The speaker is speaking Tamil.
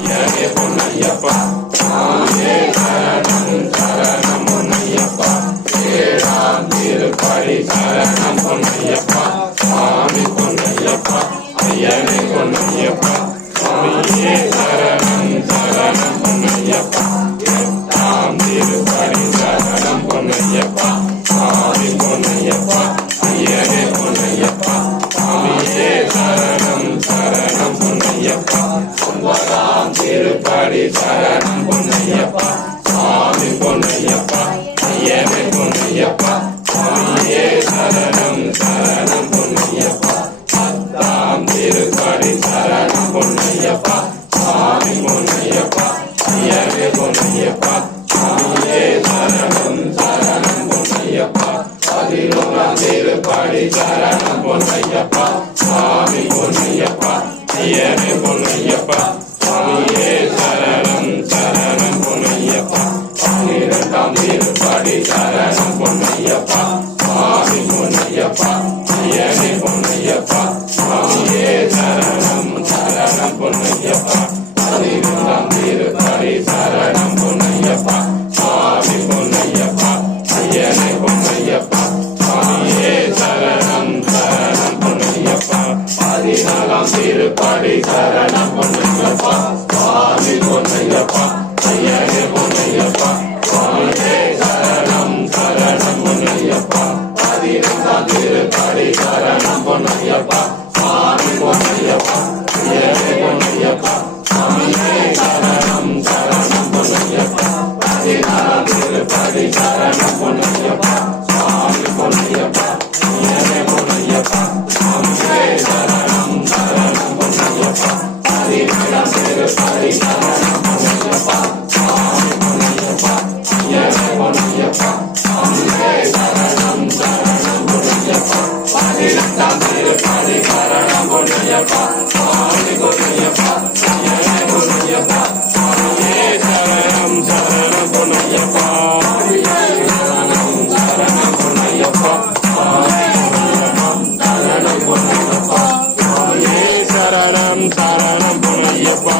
ஐயனே பொன்னையப்பா சுவாமியே சரணம் சரணம் பொன்னையப்பா ஏழாம் திருப்படி சரணம் பொன்னையப்பா சுவாமி பொன்னையப்பா ஐயனே பொன்னையப்பா சுவாமியே சரணம் சரணம் பொன்னையப்பா எட்டாம் திருப்படி சரணம் பொன்னையப்பா சுவாமி பொன்னையப்பா ஐயனே பொன்னையப்பா சுவாமியே சரணம் சரணம் பொன்னையப்பா ஒன்பதாம் திருப்படி சரணம் பொன்னையப்பா சுவாமி பொன்னையப்பா ஐயனே பொன்னையப்பா சுவாமியே சரணம் சரணம் பொன்னையப்பா பத்தாம் திருப்படி சரணம் பொன்னையப்பா சுவாமி பொன்னையப்பா ஐயனே பொன்னையப்பா சுவாமியே சரணம் சரணம் பொன்னையப்பா பதினோராம் திருப்படி சரணம் பொன்னையப்பா சுவாமி பொன்னையப்பா ஐயனே பொன்னையப்பா சுவாமியே சரணம் சரணம் பொன்னையப்பா பன்னிரண்டாம் திருப்படி சரணம் பொன்னையப்பா சுவாமி பொன்னையப்பா ஐயனே பொன்னையப்பா சுவாமியே சரணம் சரணம் பொன்னையப்பா பதிமூன்றாம் திருப்படி சரணம் பொன்னையப்பா சுவாமி பொன்னையப்பா ஐயனே பொன்னையப்பா சுவாமியே சரணம் சரணம் பொன்னையப்பா பதினாலாம் திருப்படி சரணம் பொன்னையப்பா சுவாமி பொன்னையப்பா ஐயனே பொன்னையப்பா சுவாமியே சரணம் சரணம் பொன்னையப்பா பதினைந்தாம் திருப்படி சரணம் பொன்னையப்பா சுவாமி பொன்னையப்பா ஐயனே பொன்னையப்பா சுவாமியே சரணம் சரணம் பொன்னையப்பா பதினாறாம் திருப்படி சரணம் பொன்னையப்பா சுவாமி பொன்னையப்பா ஐயனே பொன்னையப்பா சுவாமியே சரணம் சரணம் பொன்னையப்பா பதினேழாம் திருப்படி சரணம் பொன்னையப்பா சுவாமி பொன்னையப்பா ஐயனே பொன்னையப்பா சுவாமியே சரணம் சரணம் பொன்னையப்பா பதினெட்டாம் திருப்படி சரணம் பொன்னையப்பா சுவாமி பொன்னையப்பா ஐயனே பொன்னையப்பா சுவாமியே சரணம் சரணம் பொன்னையப்பா சரணம் சரணம் பொன்னையப்பா சரணம் பொன்னையப்பா சுவாமியே சரணம் சரணம் பொன்னையப்பா